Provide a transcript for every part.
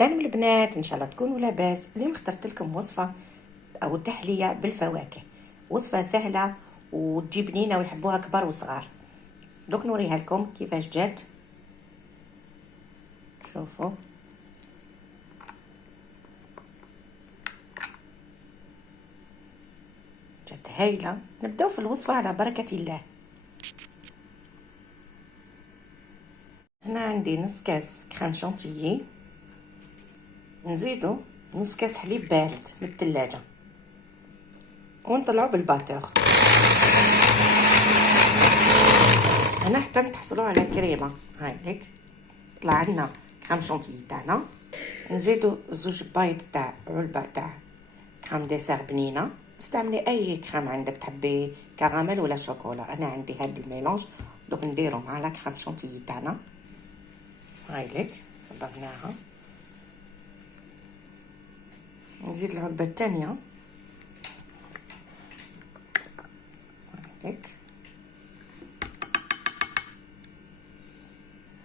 سلام البنات، ان شاء الله تكونوا لاباس. اليوم اخترت لكم وصفه او تحليه بالفواكه، وصفه سهله وتجي بنينه ويحبوها كبار وصغار. دوك نوريها لكم كيفاش جات. شوفوا جات هايله. نبداو في الوصفه على بركه الله. هنا عندي نص كاس كريم شانتيي، نزيدو نص كاس حليب بارد من الثلاجه ونطلعو بالباتور. هنا حتى تحصلوا على كريمه هايليك. طلع عندنا كريم شانتيي تاعنا. نزيدو زوج بايض تاع علبه تاع كريم ديسير بنينه. استعملي اي كريم عندك، تحبي كراميل ولا شوكولا. انا عندي هاد الميلونج، دوك نديرو مع لا كريم شانتيي تاعنا هايليك. صبرناها. نزيد العلبه الثانيه هايليك.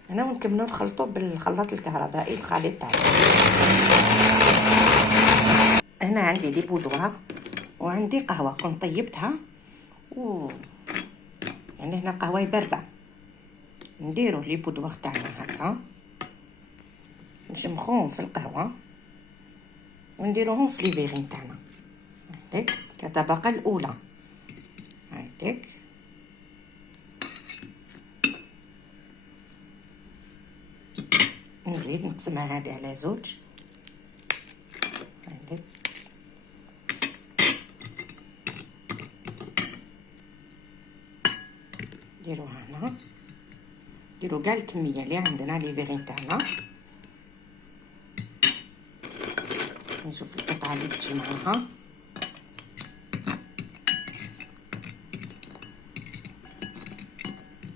هنا ونكملو نخلطو بالخلاط الكهربائي الخليط تاعنا. هنا عندي لي بودوار وعندي قهوه كنت طيبتها يعني هنا قهوه بارده. نديرو لي بودوار تاعنا هكا، نشمخوهم في القهوه ونديروهم في لي فيغين تاعنا هايليك كطبقه الاولى هايليك. نزيد نقسمها هذه على زوج هايليك. نديروها هنا، نديرو كاع الكميه اللي عندنا لي فيغين تاعنا. نشوف القطعه اللي تجي معاها.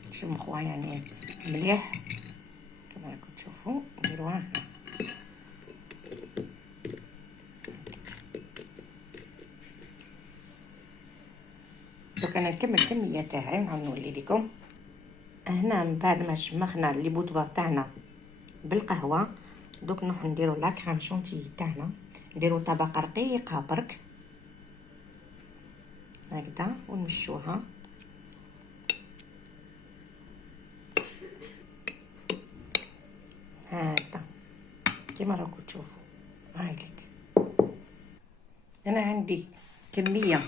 نشمخوها يعني مليح كما راكم تشوفوا. نديروها هنا. دوك انا نكمل الكميه تاعي ونعاود نولي لكم. هنا من بعد ما شمخنا لي بوطوار تاعنا بالقهوه، دوك نروحو نديرو لا كريم شونتيي تاعنا. نديرو طبقه رقيقه برك هكذا ونمشوها هكذا كيما راكم تشوفوا هايليك. انا عندي كميه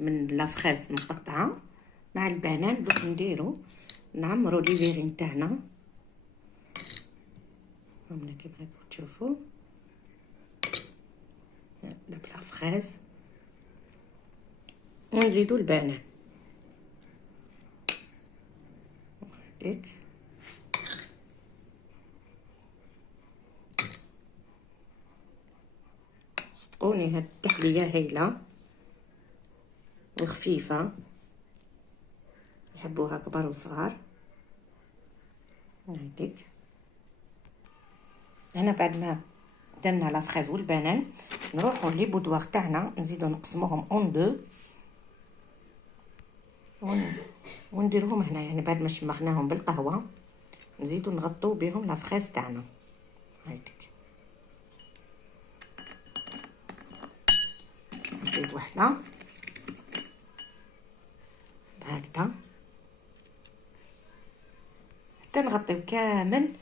من لافريز مقطعه مع البنان. دوك نديرو نعمرو لي فيغين تاعنا هنا كيما راكم تشوفوا لافريز، ونزيدو البنان هايليك. صدقوني هاد التحليه هايله وخفيفه، يحبوها كبار وصغار هايليك. هنا بعد ما درنا لا فريز والبنان، نروحو لي بودوار تاعنا نزيدو نقسموهم اون دو ونديرهم هنا. يعني بعد ما شمخناهم بالقهوه نزيدو نغطو بهم لا فريز تاعنا هايليك. نزيد وحده هكذا حتى نغطيو كامل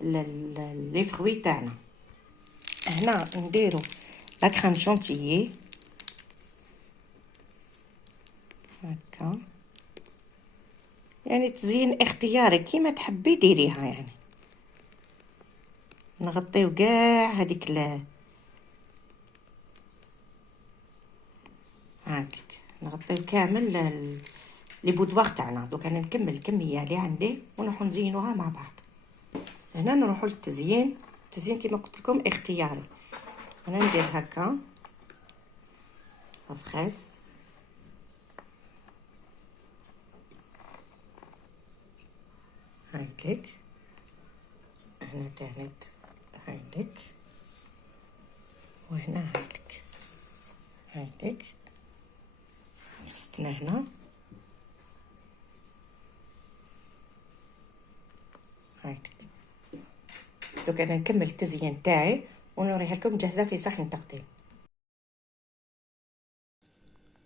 لي فروي تاعنا. هنا نديرو لا كريم شانتيي هكا، يعني تزيين اختياري كيما تحبي ديريها. يعني نغطيو كاع هذيك هاكك، نغطيو كامل لي بودوار تاعنا. دوك انا نكمل الكميه اللي عندي ونروحو نزينوها مع بعض. هنا نروحو للتزيين. التزيين كيما قلت لكم اختياري. انا ندير هكا فريز هايليك. هنا تانت هايليك، وهنا هايليك هايليك. قصتنا هنا هايليك. دوك انا نكمل التزيين تاعي ونوريها لكم جاهزه في صحن تقديم.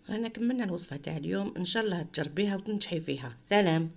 رانا كملنا الوصفه تاع اليوم، ان شاء الله تجربيها وتنجحي فيها. سلام.